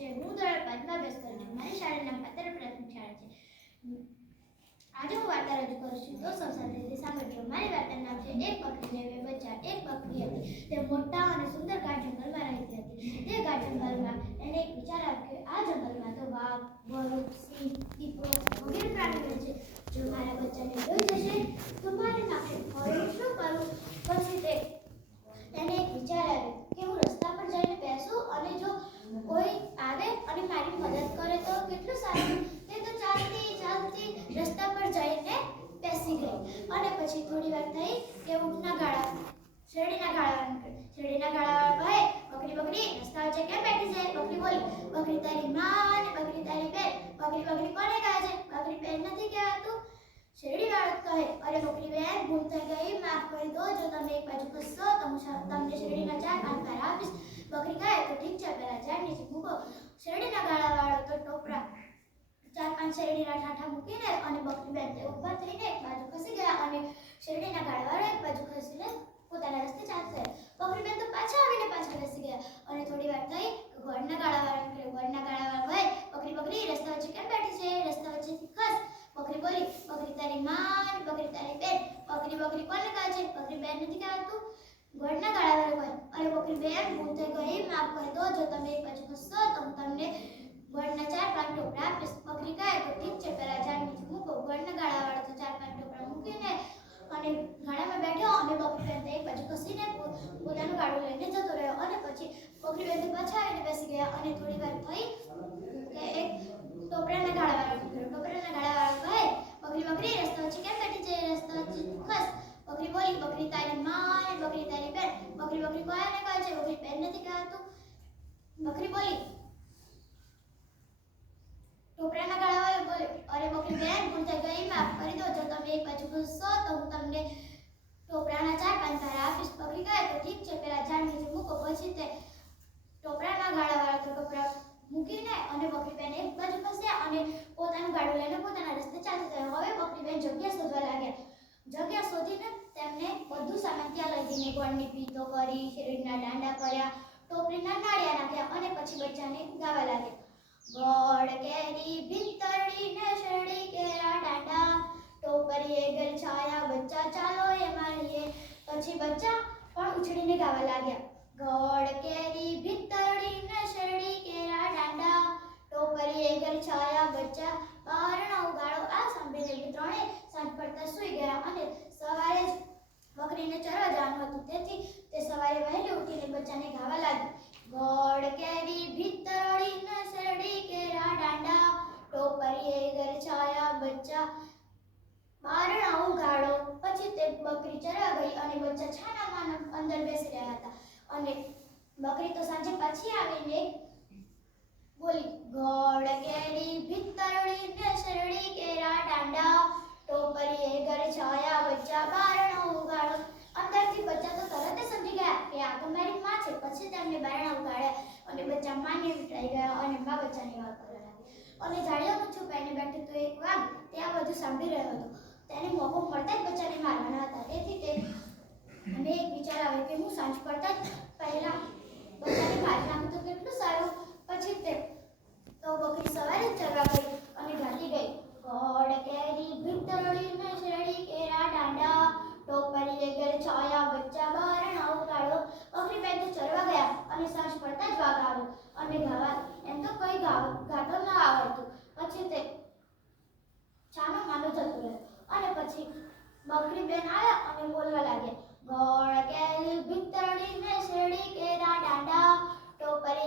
છે. હું ધોરણ 5માં અભ્યાસ કરું છું. મારી શાળાનું નામ અત્તર પ્રાથમિક શાળા છે. આજે હું વાર્તા રજૂ કરું છું. તો સૌ શાંતિથી સાંભળજો. મારી વાર્તાનું નામ છે એક બકરી ને બે બચ્ચા. એક બકરી હતી, તે મોટા અને સુંદર ગાઢ જંગલમાં રહેતી હતી. તે ગાઢ જંગલમાં એને એક વિચાર આવ્યો કે આ જંગલમાં તો વાઘ, વરુ, સિંહ, દીપડો વગેરે પ્રાણીઓ રહે છે. જો મારા બચ્ચાને જોઈ જશે તો મારી નાખશે. હવે હું શું કરું? પછી એને એક વિચાર આવ્યો કે હું રસ્તા પર જઈને બેસું અને જો કોઈ આવે અને મારી મદદ કરે તો કેટલું સારું. તે તો ચાલતી રસ્તા પર જઈને બેસી ગઈ. અને પછી થોડી વાર થઈ કે ઊંટના ગાળા શેરડીના ગાળા કહે, બકરી રસ્તા વચ્ચે કેમ બેઠી છે? બકરી બોલી, બકરી તારી માં અને બકરી તારી બેન. બકરી કોને કહે છે? બકરી બેન નથી કહેવાતું. શેરડી વાળો કહે, અરે બકરી બેન, ભૂલ થઈ ગઈ, માફ કરી દો. જો તમે એક બાજુ ખસશો તો હું તમને શેરડીના 4 પાન પર આપીશ. બકરી કહે, તો ઠીક છે, પેલા ઝાડ નીચે મૂકો. શેરડીના ગાળા વાળો તો ટોપરા 4-5 શેરડીના ઠાઠા મૂકીને અને બકરી બેન તે ઊભા થઈને એક બાજુ ખસી ગયા અને શેરડીના ગાળા વાળો એક બાજુ ખસીને પોતાના રસ્તે ચાલતો થયો. બકરી બેન તો પાછા આવીને પાછા બેસી ગયા. અને થોડી વાર થઈ ગોળના ગાળા વાળો નીકળ્યો. ગોળના ગાળા વાળો કહે, બકરી રસ્તા વચ્ચે કેમ બેઠી છે? રસ્તા વચ્ચેથી ખસ. બકરી બોલી, બકરી તારી માં અને બકરી તારી બેન. બકરી કોને કહે છે? બકરી બેન નથી કહેવાતું. ગોળના ગાળા વાળો કહે, અરે બકરી બેન, ભૂલ થઈ ગઈ, માફ કરી દો. જો તમે એક બાજુ ખસશો તો હું તમને ગોળના 4 પાન ટોપરા આપીશ. બકરી કહે, તો ઠીક છે, પેલા ઝાડ નીચે મૂકો. ગોળના ગાળા વાળો તો 4 પાન ટોપરા મૂકીને અને ગાળામાં બેઠો અને બકરી બેન એક બાજુ ખસીને પોતાનું ગાડું લઈને જતો રહ્યો. અને પછી બકરી બેન પાછા આવીને બેસી ગયા. અને થોડી વાર થઈ કે એક ટોપરાના ગાળા વાળો નીકળ્યો. ટોપરાના ગાળા વાળો કહે, બકરી રસ્તા વચ્ચે કેમ બેઠી છે? રસ્તા વચ્ચે ખસ. બકરી બોલી, બકરી તારી માં અને બકરી તારી બેન. બકરી કોને કહે છે? બકરી બેન નથી કહેવાતું. બકરી બોલી, ટોપરાના ગાળા વાળો બોલે, અરે બકરી બેન, ભૂલ થઈ ગઈ, માફ કરી દો. જો તમે એક બાજુ ખસશો તો હું તમને ટોપરાના 4 પાન તારા આપીશ. બકરી કહે, તો ઠીક છે, પેલા ઝાડ નીચે મૂકો. પછી તે ટોપરાના ગાળા વાળો તો ટોપરા મૂકીને અને બકરી બેન એક બાજુ ખસ્યા અને પોતાનું ગાડું લઈને પોતાના રસ્તે ચાલતો થયો. હવે બકરી બેન જગ્યા શોધવા લાગ્યા. જગ્યા શોધીને તેમને બધું સામાન ત્યાં લઈ જઈને ગોળની પીતો કરી, શેરડીના દાંડા કર્યા, ટોપરીના નાળિયા નાખ્યા અને પછી બચ્ચાને ગાવા લાગ્યા. ગોળ કેરી ભીતરડી ને શેરડી કેરા દાંડા, ટોપરીએ ઘર છાયા બચ્ચા ચાલો એ મારીએ. પછી બચ્ચા પણ ઉછળીને ગાવા લાગ્યા. ગોળ કેરી ભીતરડી ને શેરડી કેરા દાંડા, ટોપરીએ ઘર છાયા બચ્ચા બારણો ઉગાડો. આ સાંભળીને ત્રણે સાંજ પડતા સૂઈ ગયા. અને સવારે જ બકરીને ચરવા જવાનું હતું, તેથી તે સવારે વહેલી ઉઠીને બચ્ચાને ગાવા લાગી. ગોળ કેરી ભીતરડી ને શેરડી કેરા દાંડા, ટોપરીએ ઘર છાયા બચ્ચા બારણા ઉગાડો. પછી તે બકરી ચરવા ગઈ અને બચ્ચા છાનામાં અંદર બેસી રહ્યા હતા. અને બકરી તો સાંજે પાછી આવીને બોલી, ગોળ કેરી ભીતરડી ને શેરડી કેરા દાંડા, ટોપરીએ ઘર છાયા બચ્ચા બારણા ઉગાડો. અંદરથી બચ્ચા તો તરત જ સમજી ગયા કે આ તો મારી માં છે. પછી તેમને બારણા ઉગાડ્યા અને બચ્ચા માને વિતરાઈ ગયા અને માં બચ્ચાની વાત કરવા લાગી. અને ઝાડિયામાં છુપાઈને બેઠો તો એક વાઘ તે આ બધું સાંભળી રહ્યો હતો. તેને મોકો મળતા જ બચ્ચાને મારવાના હતા. તેથી મને એક વિચાર આવ્યો કે હું સાંજ પડતા જ પહેલા બચ્ચાને મારી નાખું તો કેટલું સારું. પછી તો બકરી સવારે જ ચરવા ગઈ અને ગાતી ગઈ. ગોળ કેરી ભીતરડી ને શેરડી કેરા દાંડા, ટોપરીએ ઘર છાયા બચ્ચા બારણા ઉગાડો. બકરી બેન તો ચરવા ગયા અને સાંજ પડતા જ વાઘ આવ્યો અને ગાવા એમ તો કઈ ગાતો ન આવડતું. પછી તે છાનો માનો જતો રહ્યો. અને પછી બકરી બેન આવ્યા અને બોલવા લાગ્યા. ગોળ કેરી ભીતરડી ને શેરડી કેરા દાંડા, ટોપરી